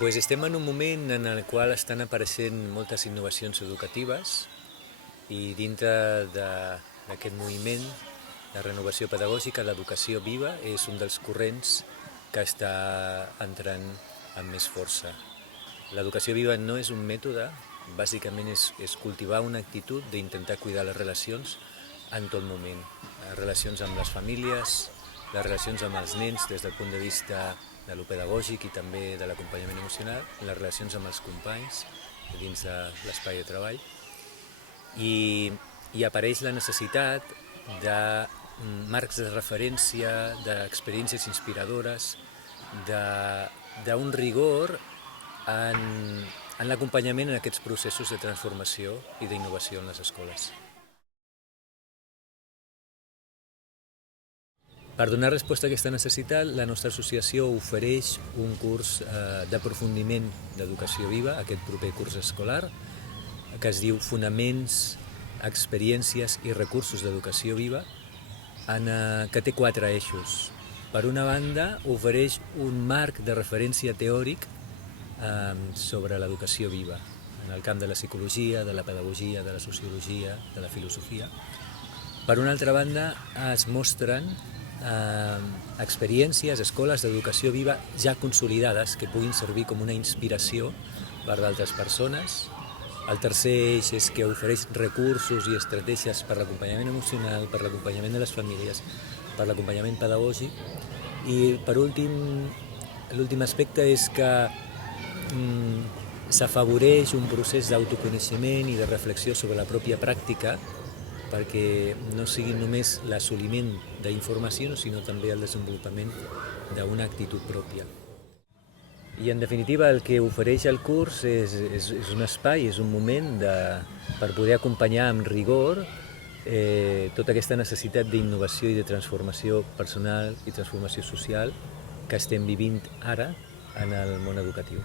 Estem en un moment en el qual estan apareixent moltes innovacions educatives i dintre d'aquest moviment de renovació pedagògica, l'educació viva és un dels corrents que està entrant amb més força. L'educació viva no és un mètode, bàsicament és cultivar una actitud d'intentar cuidar les relacions en tot moment. Les relacions amb les famílies, les relacions amb els nens des del punt de vista de lo pedagògic i també de l'acompanyament emocional, les relacions amb els companys dins de l'espai de treball. I apareix la necessitat de marcs de referència, d'experiències inspiradores, d'un rigor en l'acompanyament en aquests processos de transformació i d'innovació en les escoles. Per donar resposta a aquesta necessitat, la nostra associació ofereix un curs d'aprofundiment d'educació viva, aquest proper curs escolar, que es diu Fonaments, experiències i recursos d'educació viva, que té 4 eixos. Per una banda, ofereix un marc de referència teòric sobre l'educació viva, en el camp de la psicologia, de la pedagogia, de la sociologia, de la filosofia. Per una altra banda, es mostren experiències, escoles d'educació viva ja consolidades que puguin servir com una inspiració per d'altres persones. El tercer eix és que ofereix recursos i estratègies per l'acompanyament emocional, per l'acompanyament de les famílies, per l'acompanyament pedagògic. I per últim, l'últim aspecte és que s'afavoreix un procés d'autoconeixement i de reflexió sobre la pròpia pràctica perquè no sigui només l'assoliment d'informació, sinó també el desenvolupament d'una actitud pròpia. I en definitiva el que ofereix el curs és un espai, és un moment per poder acompanyar amb rigor tota aquesta necessitat d'innovació i de transformació personal i transformació social que estem vivint ara en el món educatiu.